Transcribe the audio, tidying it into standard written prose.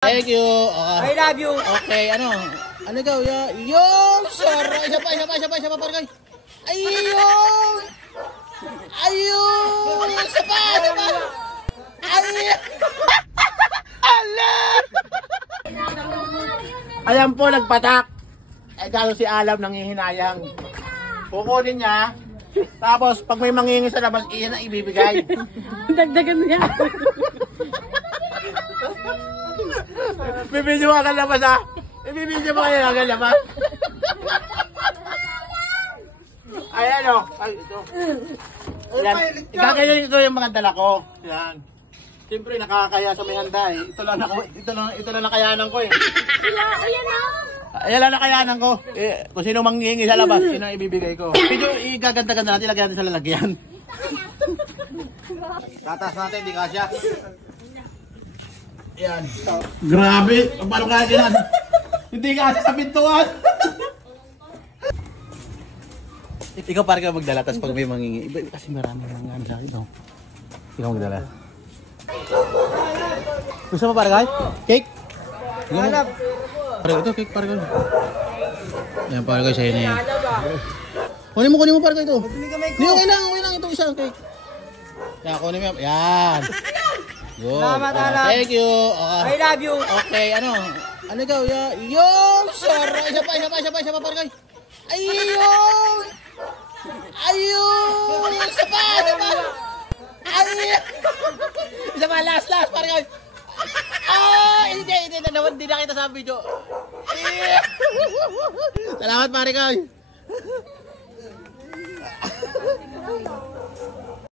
Thank you. I love you. Okay, ano? Ano daw? Yung! Sorry! Isa pa, parang. Ayun! Ayun! Isa pa! Ayun! Alam! Ayan po, nagpatak. Eh, gano'n si Alam nangihinayang. Kukunin niya. Tapos, pag may mangingi sa labas, iyan ang ibibigay. Dagdagan niya. Bibidyo ka labas ha? Ibibidyo mo kayo ka labas? Ayan o. Ay, ito. Yan. Ikakayo ito yung mga dala ko. Yan. Siyempre, nakakaya sa may handa eh. Ito lang nakayanan ko eh. Ayan lang nakayanan ko. Kung sino manghihingi sa labas, yun ang ibibigay ko. Medyo igaganda-ganda natin, ilagay natin sa lalagyan. Tatas natin, di kasya. Ayan. Grabe. Paano kaya yan? Hindi kasya sa pintuan. Ikaw parang ka magdala, tapos pag may mangingi. Iba kasi marami mga ano sa akin. No? Ikaw magdala. Gusto mo parang cake? Alam. Parang ito, cake parang ito. Ayan parang kayo sa'yo na yan. Kunin mo parang ito. Hindi, okay lang itong isang cake. Yan, kunin mo yan. Yan. Salamat, Alam. Thank you. I love you. Okay, ano? Ano daw? Yung! Sorry! Isa pa, parang kayo. Ayun! Ayun! Isa pa! Ayun! Isa pa, last, parang kayo. Hindi na kita sa video. Salamat, pare kayo.